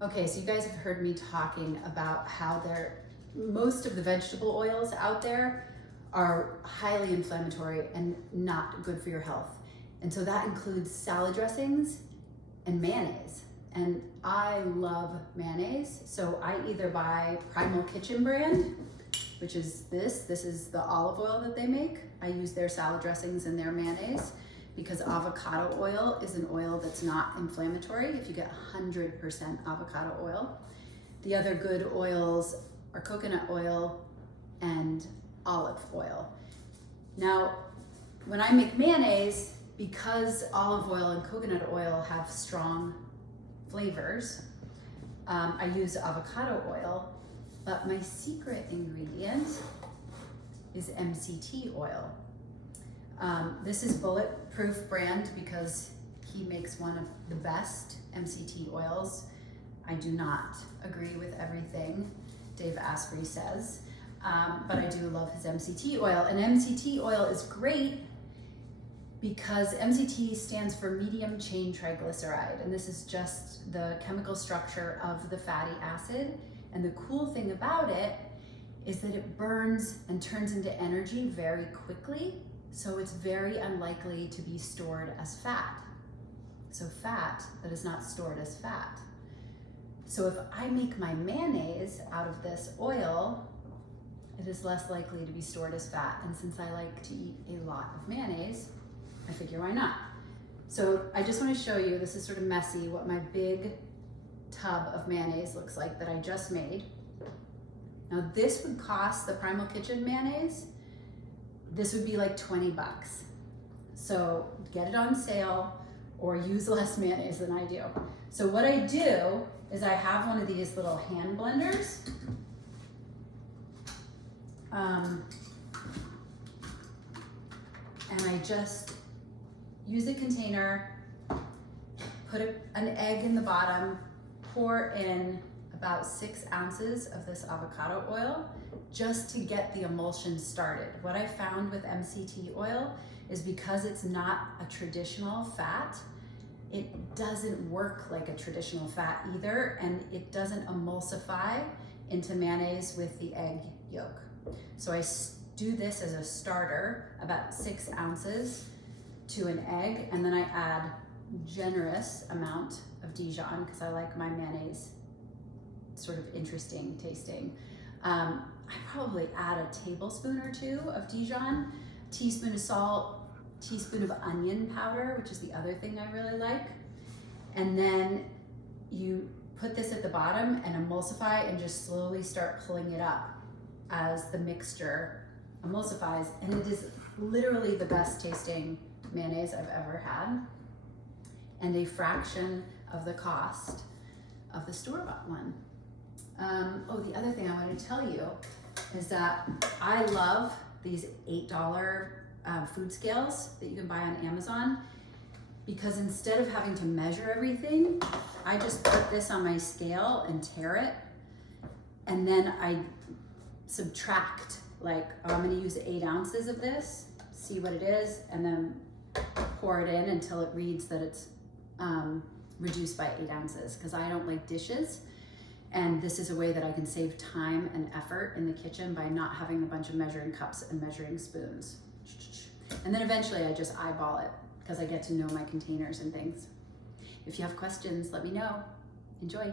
Okay, so you guys have heard me talking about how most of the vegetable oils out there are highly inflammatory and not good for your health. And so that includes salad dressings and mayonnaise. And I love mayonnaise, so I either buy Primal Kitchen brand, which is this is the olive oil that they make. I use their salad dressings and their mayonnaise because avocado oil is an oil that's not inflammatory if you get 100% avocado oil. The other good oils are coconut oil and olive oil. Now, when I make mayonnaise, because olive oil and coconut oil have strong flavors, I use avocado oil, but my secret ingredient is MCT oil. This is Bulletproof brand because he makes one of the best MCT oils. I do not agree with everything Dave Asprey says, but I do love his MCT oil. And MCT oil is great because MCT stands for medium chain triglyceride, and this is just the chemical structure of the fatty acid. And the cool thing about it is that it burns and turns into energy very quickly, so it's very unlikely to be stored as fat. So fat that is not stored as fat. So if I make my mayonnaise out of this oil, it is less likely to be stored as fat. And since I like to eat a lot of mayonnaise, I figure why not? So I just want to show you, this is sort of messy, what my big tub of mayonnaise looks like that I just made. Now this would cost, the Primal Kitchen mayonnaise, this would be like 20 bucks. So get it on sale or use less mayonnaise than I do. So what I do is I have one of these little hand blenders. And I just use a container, put an egg in the bottom, pour in about 6 ounces of this avocado oil just to get the emulsion started. What I found with MCT oil is because it's not a traditional fat, it doesn't work like a traditional fat either, and it doesn't emulsify into mayonnaise with the egg yolk. So I do this as a starter, about 6 ounces to an egg, and then I add generous amount of Dijon because I like my mayonnaise sort of interesting tasting. I probably add a tablespoon or 2 of Dijon, teaspoon of salt, teaspoon of onion powder, which is the other thing I really like. And then you put this at the bottom and emulsify and just slowly start pulling it up as the mixture emulsifies. And it is literally the best tasting mayonnaise I've ever had, and a fraction of the cost of the store-bought one. Oh, the other thing I want to tell you is that I love these $8 food scales that you can buy on Amazon, because instead of having to measure everything, I just put this on my scale and tare it, and then I subtract, like, oh, I'm going to use 8 ounces of this, see what it is, and then pour it in until it reads that it's reduced by 8 ounces, because I don't like dishes. And this is a way that I can save time and effort in the kitchen by not having a bunch of measuring cups and measuring spoons. And then eventually I just eyeball it because I get to know my containers and things. If you have questions, let me know. Enjoy.